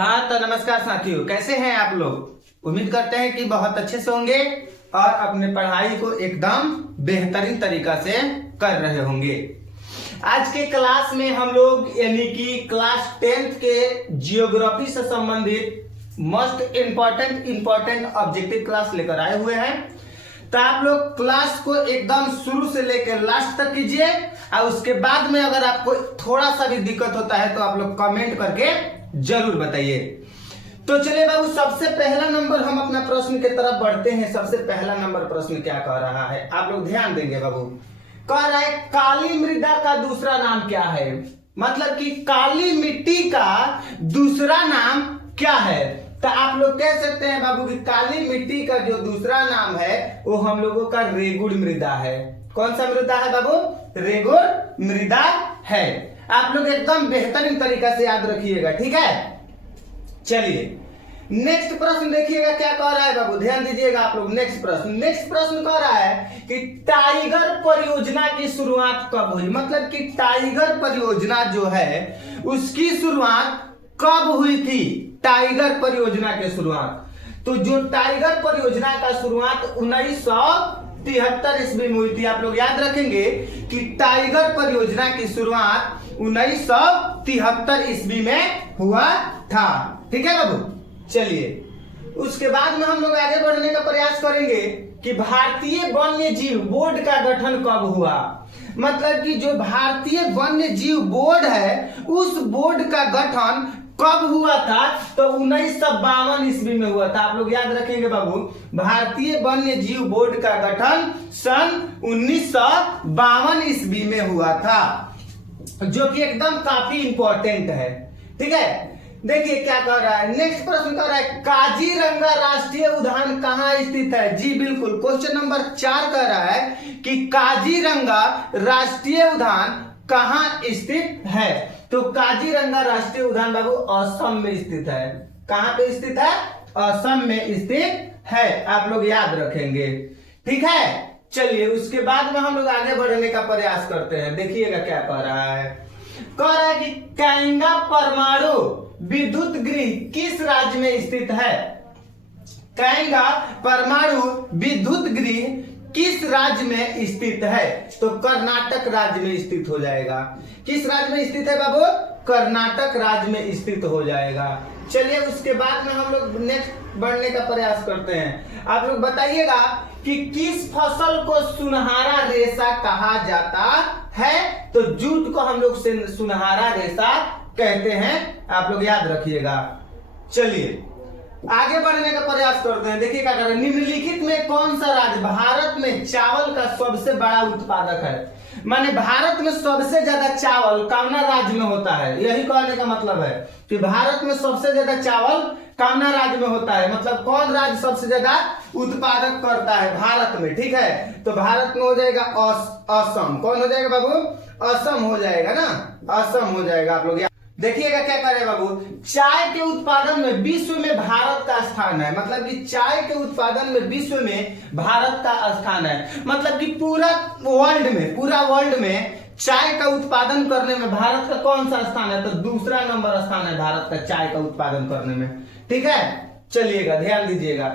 हाँ तो नमस्कार साथियों, कैसे हैं आप लोग। उम्मीद करते हैं कि बहुत अच्छे से होंगे और अपने पढ़ाई को एकदम बेहतरीन तरीका से कर रहे होंगे। आज के क्लास में हम लोग यानी कि क्लास 10th के जियोग्राफी से संबंधित मोस्ट इंपॉर्टेंट ऑब्जेक्टिव क्लास लेकर आए हुए हैं। तो आप लोग क्लास को एकदम शुरू से लेकर लास्ट तक कीजिए और उसके बाद में अगर आपको थोड़ा सा भी दिक्कत होता है तो आप लोग कमेंट करके जरूर बताइए। तो चलिए बाबू, सबसे पहला नंबर हम अपना प्रश्न की तरफ बढ़ते हैं। सबसे पहला नंबर प्रश्न क्या कह रहा है, आप लोग ध्यान देंगे बाबू। कह रहा है काली मृदा का दूसरा नाम क्या है। मतलब कि काली मिट्टी का दूसरा नाम क्या है। तो आप लोग कह सकते हैं बाबू कि काली मिट्टी का जो दूसरा नाम है वो हम लोगों का रेगुड़ मृदा है। कौन सा मृदा है बाबू? रेगुड़ मृदा है। आप लोग एकदम बेहतरीन तरीका से याद रखिएगा, ठीक है। चलिए नेक्स्ट प्रश्न देखिएगा क्या कह रहा है बाबू, ध्यान दीजिएगा आप लोग। नेक्स्ट प्रश्न कह रहा है कि टाइगर परियोजना की शुरुआत कब हुई। मतलब कि टाइगर परियोजना जो है उसकी शुरुआत कब हुई थी। टाइगर परियोजना की शुरुआत, तो जो टाइगर परियोजना का शुरुआत 1973 ईस्वी में हुई थी। आप लोग याद रखेंगे कि टाइगर परियोजना की शुरुआत 1973 ईस्वी में हुआ था, ठीक है बाबू। चलिए उसके बाद में हम लोग आगे बढ़ने का प्रयास करेंगे कि भारतीय वन्य जीव बोर्ड का गठन कब हुआ। मतलब कि जो भारतीय वन्य जीव बोर्ड है उस बोर्ड का गठन कब हुआ था, तो 1952 ईस्वी में हुआ था। आप लोग याद रखेंगे बाबू, भारतीय वन्य जीव बोर्ड का गठन सन 1952 ईस्वी में हुआ था, जो कि एकदम काफी इंपॉर्टेंट है, ठीक है। देखिए क्या कह रहा है। नेक्स्ट प्रश्न कह रहा है काजीरंगा राष्ट्रीय उद्यान कहाँ स्थित है। जी बिल्कुल, क्वेश्चन नंबर 4 कह रहा है कि काजीरंगा राष्ट्रीय उद्यान कहाँ स्थित है। तो काजीरंगा राष्ट्रीय उद्यान बाबू असम में स्थित है। कहाँ पे स्थित है? असम में स्थित है। आप लोग याद रखेंगे, ठीक है। चलिए उसके बाद में हम लोग आगे बढ़ने का प्रयास करते हैं। देखिएगा क्या कह रहा है। कह रहा है कि कैंगा परमाणु विद्युत गृह किस राज्य में स्थित है। कैंगा परमाणु विद्युत गृह किस राज्य में स्थित है। तो कर्नाटक राज्य में स्थित हो जाएगा। किस राज्य में स्थित है बाबू? कर्नाटक राज्य में स्थित हो जाएगा। चलिए उसके बाद में हम लोग नेक्स्ट बढ़ने का प्रयास करते हैं। आप लोग बताइएगा कि किस फसल को सुनहरा रेशा कहा जाता है। तो जूट को हम लोग सुनहरा रेशा कहते हैं। आप लोग याद रखिएगा। चलिए आगे बढ़ने का प्रयास करते हैं। देखिए क्या कर रहे हैं। निम्नलिखित में कौन सा राज्य भारत में चावल का सबसे बड़ा उत्पादक है। माने भारत में सबसे ज्यादा चावल कौन राज्य में होता है। यही कहने का मतलब है कि भारत में सबसे ज्यादा चावल कौन राज्य में होता है। मतलब कौन राज्य सबसे ज्यादा उत्पादक करता है भारत में, ठीक है। तो भारत में हो जाएगा असम। कौन हो जाएगा बाबू? असम हो जाएगा ना, असम हो जाएगा। आप लोग देखिएगा क्या करे बाबू। चाय के उत्पादन में विश्व में भारत का स्थान है। मतलब कि चाय के उत्पादन में विश्व में भारत का स्थान है। मतलब कि पूरा वर्ल्ड में चाय का उत्पादन करने में भारत का कौन सा स्थान है। तो दूसरा नंबर स्थान है भारत का चाय का उत्पादन करने में, ठीक है। चलिएगा ध्यान दीजिएगा।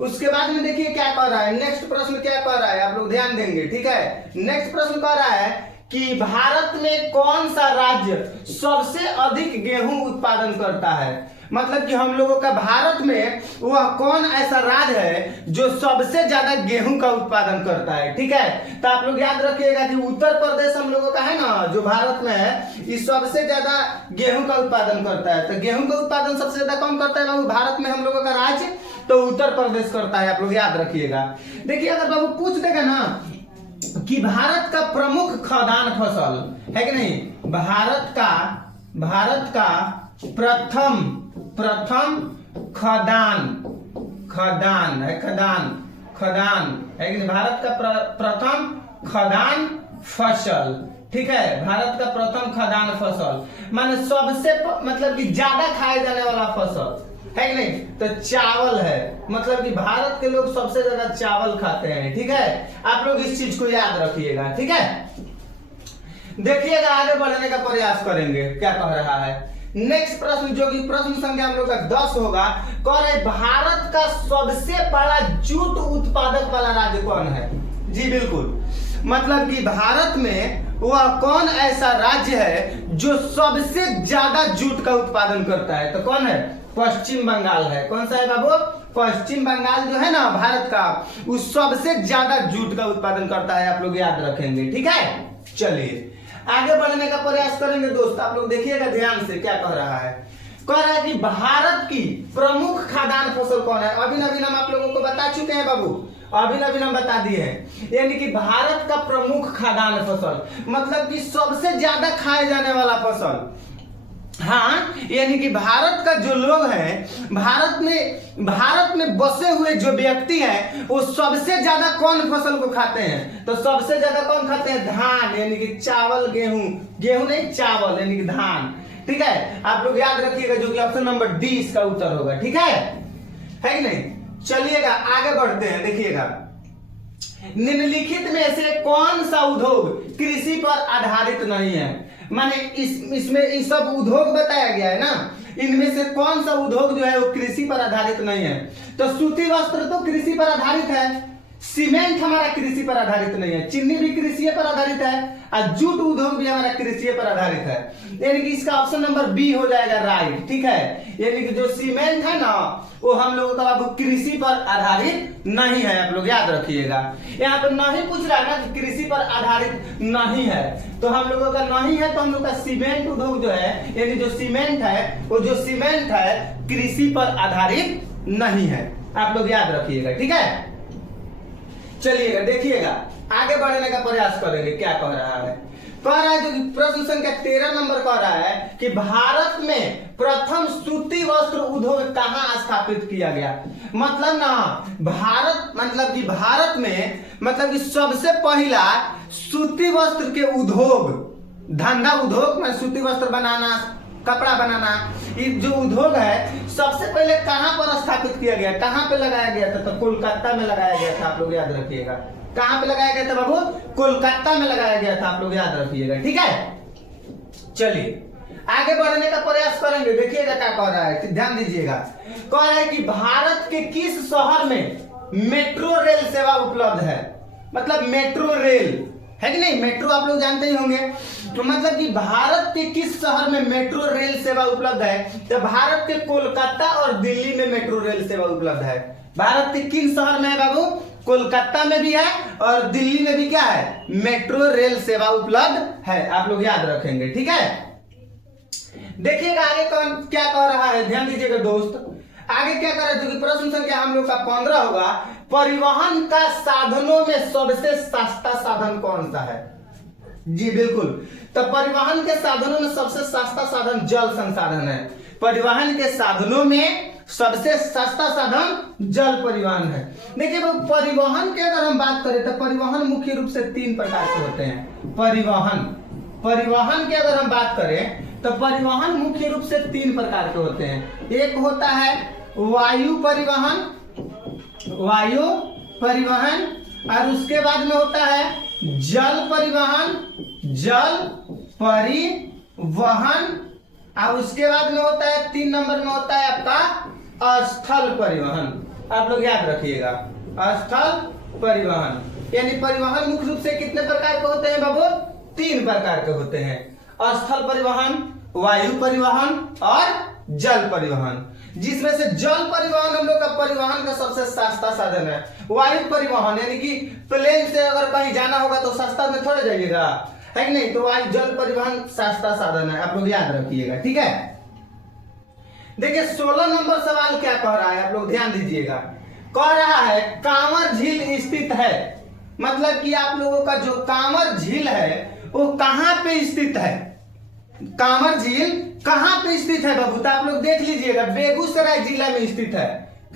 उसके बाद में देखिए क्या कह रहा है। नेक्स्ट प्रश्न क्या कह रहा है, आप लोग ध्यान देंगे, ठीक है। नेक्स्ट प्रश्न कह रहा है कि भारत में कौन सा राज्य सबसे अधिक गेहूं उत्पादन करता है। मतलब कि हम लोगों का भारत में वह कौन ऐसा राज्य है जो सबसे ज्यादा गेहूं का उत्पादन करता है, ठीक है। तो आप लोग याद रखिएगा कि उत्तर प्रदेश हम लोगों का है ना, जो भारत में है, ये सबसे ज्यादा गेहूं का उत्पादन करता है। तो गेहूं का उत्पादन सबसे ज्यादा कौन करता है बाबू भारत में हम लोगों का राज्य? तो उत्तर प्रदेश करता है। आप लोग याद रखिएगा। देखिए अगर बाबू पूछ देगा ना कि भारत का प्रमुख खदान फसल है कि नहीं। भारत का प्रथम खदान है कि नहीं। भारत का प्रथम खदान फसल, ठीक है। भारत का प्रथम खदान फसल माने सबसे मतलब कि ज्यादा खाए जाने वाला फसल है कि नहीं। तो चावल है। मतलब कि भारत के लोग सबसे ज्यादा चावल खाते हैं, ठीक है। आप लोग इस चीज को याद रखिएगा, ठीक है। देखिएगा आगे बढ़ने का प्रयास करेंगे क्या कह रहा है। नेक्स्ट प्रश्न जो कि प्रश्न संख्या हम लोग का 10 होगा, कह रहे भारत का सबसे बड़ा जूट उत्पादक वाला राज्य कौन है? जी बिल्कुल, मतलब कि भारत में वह कौन ऐसा राज्य है जो सबसे ज्यादा जूट का उत्पादन करता है? तो कौन है? पश्चिम बंगाल है। कौन सा है बाबू? पश्चिम बंगाल जो है ना भारत का, उस सबसे ज्यादा जूट का उत्पादन करता है, आप लोग याद रखेंगे। ठीक है, चलिए आगे बढ़ने का प्रयास करेंगे दोस्त। आप लोग देखिएगा ध्यान से क्या कह रहा है। कह रहा है कि भारत की प्रमुख खाद्यान्न फसल कौन है? अभी नवीन हम आप लोगों को बता चुके हैं बाबू, अभी नवीन हम बता दिए हैं। यानी कि भारत का प्रमुख खाद्यान्न फसल मतलब कि सबसे ज्यादा खाए जाने वाला फसल। हाँ, यानी कि भारत का जो लोग हैं, भारत में बसे हुए जो व्यक्ति हैं, वो सबसे ज्यादा कौन फसल को खाते हैं? तो सबसे ज्यादा कौन खाते हैं? धान, यानी कि चावल, गेहूं नहीं चावल यानी कि धान। ठीक है, आप लोग याद रखिएगा जो कि ऑप्शन नंबर डी इसका उत्तर होगा। ठीक है कि नहीं? चलिएगा आगे बढ़ते हैं। देखिएगा, निम्नलिखित में से कौन सा उद्योग कृषि पर आधारित नहीं है? माने इसमें इस सब उद्योग बताया गया है ना, इनमें से कौन सा उद्योग जो है वो कृषि पर आधारित नहीं है? तो सूती वस्त्र तो कृषि पर आधारित है, सीमेंट हमारा कृषि पर आधारित नहीं है, चीनी भी कृषि पर आधारित है, और जूट उद्योग भी हमारा कृषि पर आधारित है। यानी कि इसका ऑप्शन नंबर बी हो जाएगा राइट। ठीक है, यानी कि जो सीमेंट है ना वो हम लोगों का बाबू कृषि पर आधारित नहीं है, आप लोग याद रखिएगा। यहाँ पर नहीं पूछ रहा है ना कि कृषि पर आधारित नहीं है, तो हम लोगों का नहीं है, तो हम लोग का सीमेंट उद्योग जो है, यानी जो सीमेंट है वो जो सीमेंट है कृषि पर आधारित नहीं है, आप लोग याद रखिएगा। ठीक है, चलिएगा देखिएगा आगे बढ़ने का प्रयास करेंगे। क्या कह रहा है? कह रहा है जो कि प्रश्न संख्या 13 नंबर कह रहा है कि भारत में प्रथम सूती वस्त्र उद्योग कहाँ स्थापित किया गया? मतलब ना भारत में मतलब कि सबसे पहला सूती वस्त्र के उद्योग, धंधा उद्योग में सूती वस्त्र बनाना, कपड़ा बनाना, ये जो उद्योग है सबसे पहले कहां पर स्थापित किया गया, कहां पे लगाया गया था? तो कोलकाता में लगाया गया था, आप लोग याद रखिएगा। कहां पे लगाया गया था बाबू? कोलकाता में लगाया गया था, आप लोग याद रखिएगा। ठीक है, चलिए आगे बढ़ने का प्रयास करेंगे। देखिएगा क्या कह रहा है, ध्यान दीजिएगा। कह रहा है कि भारत के किस शहर में मेट्रो रेल सेवा उपलब्ध है? मतलब मेट्रो रेल है कि नहीं, मेट्रो आप लोग जानते ही होंगे। तो मतलब कि भारत के किस शहर में मेट्रो रेल सेवा उपलब्ध है? तो भारत के कोलकाता और दिल्ली में मेट्रो रेल सेवा उपलब्ध है। भारत के किन शहर में है बाबू? कोलकाता में भी है और दिल्ली में भी क्या है? मेट्रो रेल सेवा उपलब्ध है, आप लोग याद रखेंगे। ठीक है, देखिएगा आगे कौन क्या कह रहा है, ध्यान दीजिएगा दोस्त। आगे क्या कर रहा है, जो कि प्रश्न संख्या हम लोग का 15 होगा, परिवहन का साधनों में सबसे सस्ता साधन कौन सा है? जी बिल्कुल, तो परिवहन के साधनों में सबसे सस्ता साधन जल संसाधन है। परिवहन के साधनों में सबसे सस्ता साधन जल परिवहन है। देखिए परिवहन की अगर हम बात करें तो परिवहन मुख्य रूप से 3 प्रकार के होते हैं। परिवहन की अगर हम बात करें तो परिवहन मुख्य रूप से 3 प्रकार के होते हैं। एक होता है वायु परिवहन, और उसके बाद में होता है जल परिवहन, और उसके बाद में होता है 3 नंबर में होता है आपका स्थल परिवहन। आप लोग याद रखिएगा, स्थल परिवहन। यानी परिवहन मुख्य रूप से कितने प्रकार के होते हैं बाबू? 3 प्रकार के होते हैं, स्थल परिवहन, वायु परिवहन और जल परिवहन। जिसमें से जल परिवहन हम लोग का परिवहन का सबसे सस्ता साधन है। वायु परिवहन यानी कि प्लेन से अगर कहीं जाना होगा तो सस्ता में थोड़े जाइएगा, है कि नहीं? तो वायु जल परिवहन सस्ता साधन है, आप लोग याद रखिएगा। ठीक है, देखिए 16 नंबर सवाल क्या कह रहा है, आप लोग ध्यान दीजिएगा। कह रहा है कांवर झील स्थित है, मतलब कि आप लोगों का जो कांवर झील है वो कहां पे स्थित है? कांवर झील कहां पे स्थित है बाबू? तो आप लोग देख लीजिएगा, बेगूसराय जिला में स्थित है।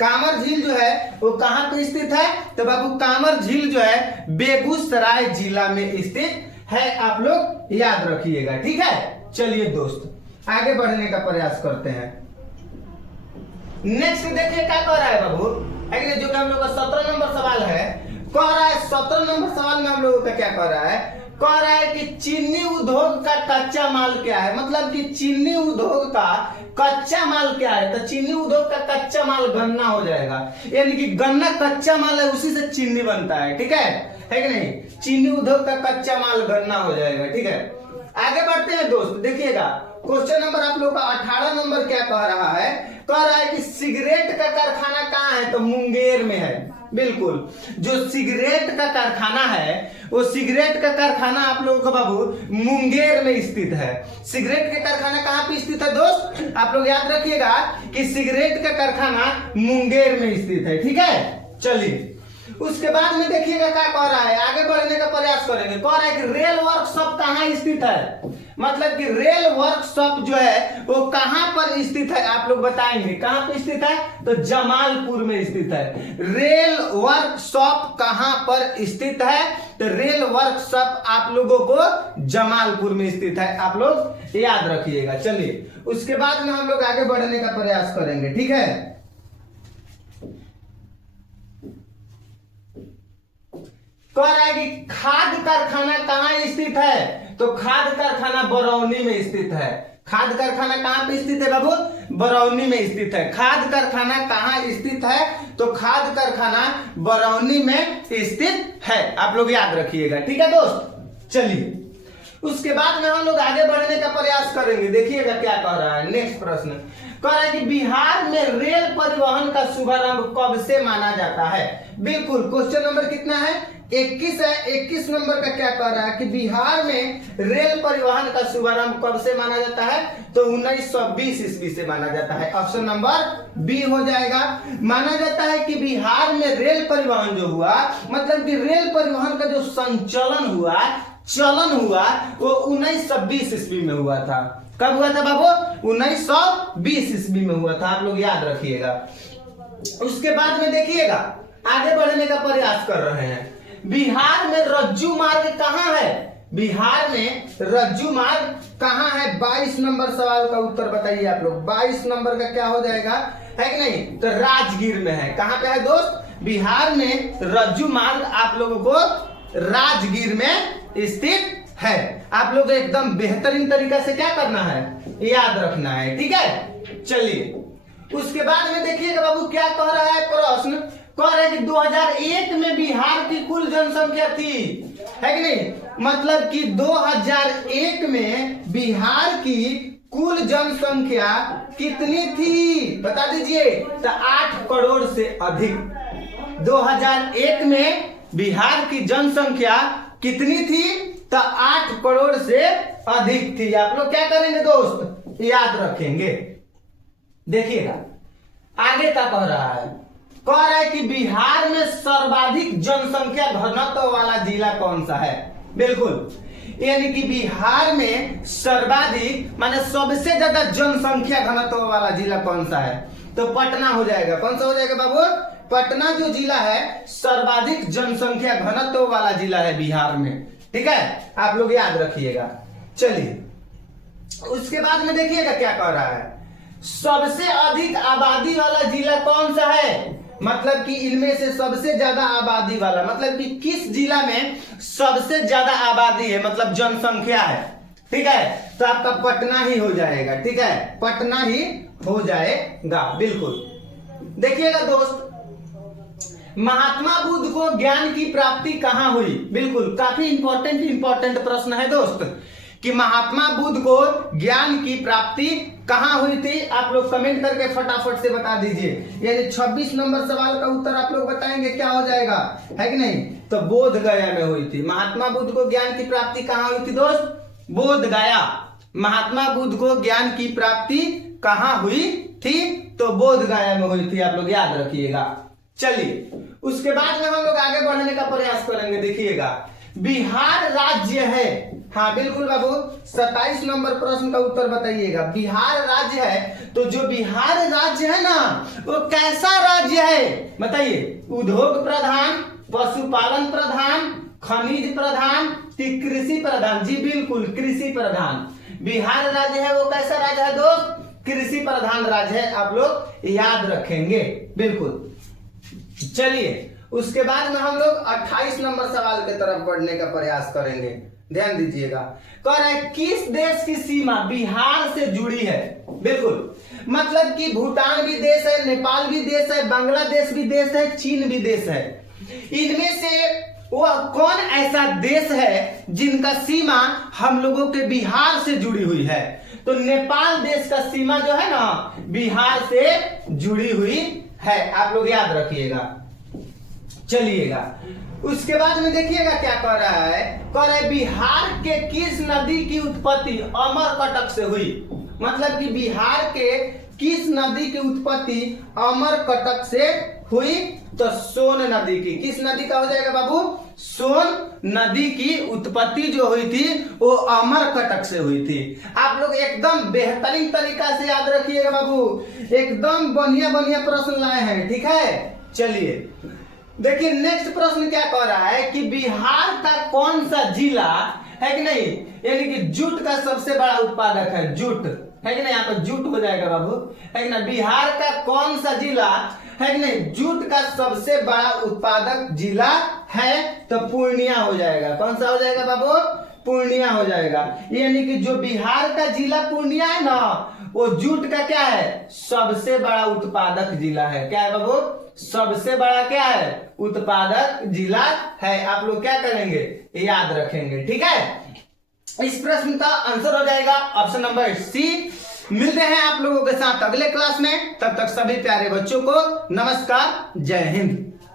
कांवर झील जो है वो कहां पे स्थित है? तो बाबू कांवर झील जो है बेगूसराय जिला में स्थित है, आप लोग याद रखिएगा। ठीक है, चलिए दोस्त आगे बढ़ने का प्रयास करते हैं। नेक्स्ट देखिए क्या कह रहा है बाबू, जो कि हम लोग का 17 नंबर सवाल है। कह रहा है 17 नंबर सवाल में हम लोगों का क्या कह रहा है? कह रहा है कि चीनी उद्योग का कच्चा माल क्या है, मतलब कि चीनी उद्योग का कच्चा माल क्या है, तो चीनी उद्योग का कच्चा माल गन्ना हो जाएगा, यानी कि गन्ना कच्चा माल है, उसी से चीनी बनता है, ठीक है कि नहीं। चीनी उद्योग का कच्चा माल गन्ना हो जाएगा, ठीक है। आगे बढ़ते हैं दोस्त, देखिएगा क्वेश्चन नंबर आप लोग का 18 नंबर क्या कह रहा है, कह रहा है कि सिगरेट का कारखाना कहाँ है, तो मुंगेर में है। बिल्कुल, जो सिगरेट का कारखाना है वो सिगरेट का कारखाना आप लोगों का बाबू मुंगेर में स्थित है। सिगरेट का कारखाना कहाँ पे स्थित है दोस्त, आप लोग याद रखिएगा कि सिगरेट का कारखाना मुंगेर में स्थित है, ठीक है। चलिए उसके बाद में देखिएगा क्या कह रहा है, आगे बढ़ने का प्रयास करेंगे। कह रहा है कि रेल वर्कशॉप कहाँ स्थित है, मतलब कि रेल वर्कशॉप जो है वो कहां पर स्थित है, आप लोग बताएंगे कहां पर स्थित है, तो जमालपुर में स्थित है। रेल वर्कशॉप कहां पर स्थित है, तो रेल वर्कशॉप आप लोगों को जमालपुर में स्थित है, आप लोग याद रखिएगा। चलिए उसके बाद में हम लोग आगे बढ़ने का प्रयास करेंगे, ठीक है। कह रहा है कि खाद कारखाना कहाँ स्थित है, तो खाद कारखाना बरौनी में स्थित है। खाद कारखाना कहाँ पे स्थित है बाबू, बरौनी में स्थित है। खाद कारखाना कहाँ स्थित है, तो खाद कारखाना बरौनी में स्थित है, आप लोग याद रखिएगा, ठीक है दोस्त। चलिए उसके बाद में हम लोग आगे बढ़ने का प्रयास करेंगे, देखिएगा क्या कह रहा है। नेक्स्ट प्रश्न कह रहा है कि बिहार में रेल परिवहन का शुभारंभ कब से माना जाता है। बिल्कुल, क्वेश्चन नंबर कितना है, 21 है। 21 नंबर का क्या कह रहा है कि बिहार में रेल परिवहन का शुभारंभ कब से माना जाता है, तो 1920 ईस्वी से माना जाता है। ऑप्शन नंबर बी हो जाएगा। माना जाता है कि बिहार में रेल परिवहन जो हुआ, मतलब कि रेल परिवहन का जो चलन हुआ वो 1920 ईस्वी में हुआ था। कब हुआ था बाबू, 1920 ईस्वी में हुआ था, आप लोग याद रखिएगा। उसके बाद में देखिएगा आगे बढ़ने का प्रयास कर रहे हैं। बिहार में रज्जू मार्ग कहाँ है, बिहार में रज्जू मार्ग कहाँ है, 22 नंबर सवाल का उत्तर बताइए आप लोग। 22 नंबर का क्या हो जाएगा, है कि नहीं, तो राजगीर में है। कहाँ पे है दोस्त, बिहार में रज्जू मार्ग आप लोगों को राजगीर में स्थित है। आप लोग एकदम बेहतरीन तरीका से क्या करना है, याद रखना है, ठीक है। चलिए उसके बाद में देखिएगा बाबू क्या कह रहा है प्रश्न, कह रहा है कि 2001 में बिहार की कुल जनसंख्या थी, है कि नहीं, मतलब कि 2001 में बिहार की कुल जनसंख्या कितनी थी, बता दीजिए, तो 8 करोड़ से अधिक। 2001 में बिहार की जनसंख्या कितनी थी, तो 8 करोड़ से अधिक थी। आप लोग क्या करेंगे दोस्त, याद रखेंगे। देखिएगा आगे क्या कह रहा है, कह रहा है कि बिहार में सर्वाधिक जनसंख्या घनत्व वाला जिला कौन सा है। बिल्कुल, यानी कि बिहार में सर्वाधिक माने सबसे ज्यादा जनसंख्या घनत्व वाला जिला कौन सा है, तो पटना हो जाएगा। कौन सा हो जाएगा बाबू, पटना जो जिला है सर्वाधिक जनसंख्या घनत्व वाला जिला है बिहार में, ठीक है, आप लोग याद रखिएगा। चलिए उसके बाद में देखिएगा क्या कह रहा है, सबसे अधिक आबादी वाला जिला कौन सा है, मतलब कि इनमें से सबसे ज्यादा आबादी वाला, मतलब कि किस जिला में सबसे ज्यादा आबादी है, मतलब जनसंख्या है, ठीक है, तो आपका पटना ही हो जाएगा, ठीक है, पटना ही हो जाएगा। बिल्कुल, देखिएगा दोस्त, महात्मा बुद्ध को ज्ञान की प्राप्ति कहां हुई। बिल्कुल, काफी इंपॉर्टेंट प्रश्न है दोस्त कि महात्मा बुद्ध को ज्ञान की प्राप्ति कहां हुई थी, आप लोग कमेंट करके फटाफट से बता दीजिए। यानी 26 नंबर सवाल का उत्तर आप लोग बताएंगे क्या हो जाएगा, है कि नहीं, तो बोध गया में हुई थी। महात्मा बुद्ध को ज्ञान की प्राप्ति कहां हुई थी दोस्त, बोध गया। महात्मा बुद्ध को ज्ञान की प्राप्ति कहां हुई थी, तो बोध गया में हुई थी, आप लोग याद रखिएगा। चलिए उसके बाद में हम लोग आगे बढ़ने का प्रयास करेंगे। देखिएगा बिहार राज्य है, हाँ बिल्कुल बाबू, 27 नंबर प्रश्न का उत्तर बताइएगा। बिहार राज्य है, तो जो बिहार राज्य है ना वो कैसा राज्य है बताइए, उद्योग प्रधान, पशुपालन प्रधान, खनिज प्रधान, कृषि प्रधान। जी बिल्कुल, कृषि प्रधान। बिहार राज्य है वो कैसा राज्य है दोस्त, कृषि प्रधान राज्य है, आप लोग याद रखेंगे। बिल्कुल, चलिए उसके बाद में हम लोग 28 नंबर सवाल की तरफ बढ़ने का प्रयास करेंगे। ध्यान दीजिएगा। कह रहा है किस देश की सीमा बिहार से जुड़ी है? बिल्कुल, मतलब कि भूटान भी देश है, नेपाल भी देश है, बांग्लादेश भी देश है, चीन भी देश है। इनमें से वह कौन ऐसा देश है जिनका सीमा हम लोगों के बिहार से जुड़ी हुई है? तो नेपाल देश का सीमा जो है ना बिहार से जुड़ी हुई है, आप लोग याद रखिएगा। चलिएगा, उसके बाद में देखिएगा क्या कह रहा है। कह रहा है बिहार के किस नदी की उत्पत्ति अमरकटक से हुई? मतलब कि बिहार के किस नदी की उत्पत्ति अमरकटक से हुई? तो सोन नदी की। किस नदी का हो जाएगा बाबू? सोन नदी की उत्पत्ति जो हुई थी वो अमरकटक से हुई थी। आप लोग एकदम बेहतरीन तरीका से याद रखिएगा बाबू, एकदम बढ़िया बढ़िया प्रश्न लाए हैं, ठीक है। चलिए देखिए नेक्स्ट प्रश्न क्या कह रहा है कि बिहार का कौन सा जिला है कि नहीं, यानी कि जूट का सबसे बड़ा उत्पादक है, जूट है कि नहीं, यहाँ पर जूट हो जाएगा बाबू, है कि ना। बिहार का कौन सा जिला है कि नहीं जूट का सबसे बड़ा उत्पादक जिला है? तो पूर्णिया हो जाएगा। कौन सा हो जाएगा बाबू? पूर्णिया हो जाएगा। यानी कि जो बिहार का जिला पूर्णिया है ना वो जूट का क्या है? सबसे बड़ा उत्पादक जिला है। क्या है बाबू? सबसे बड़ा क्या है? उत्पादक जिला है। आप लोग क्या करेंगे? याद रखेंगे, ठीक है। इस प्रश्न का आंसर हो जाएगा ऑप्शन नंबर सी। मिलते हैं आप लोगों के साथ अगले क्लास में, तब तक सभी प्यारे बच्चों को नमस्कार, जय हिंद।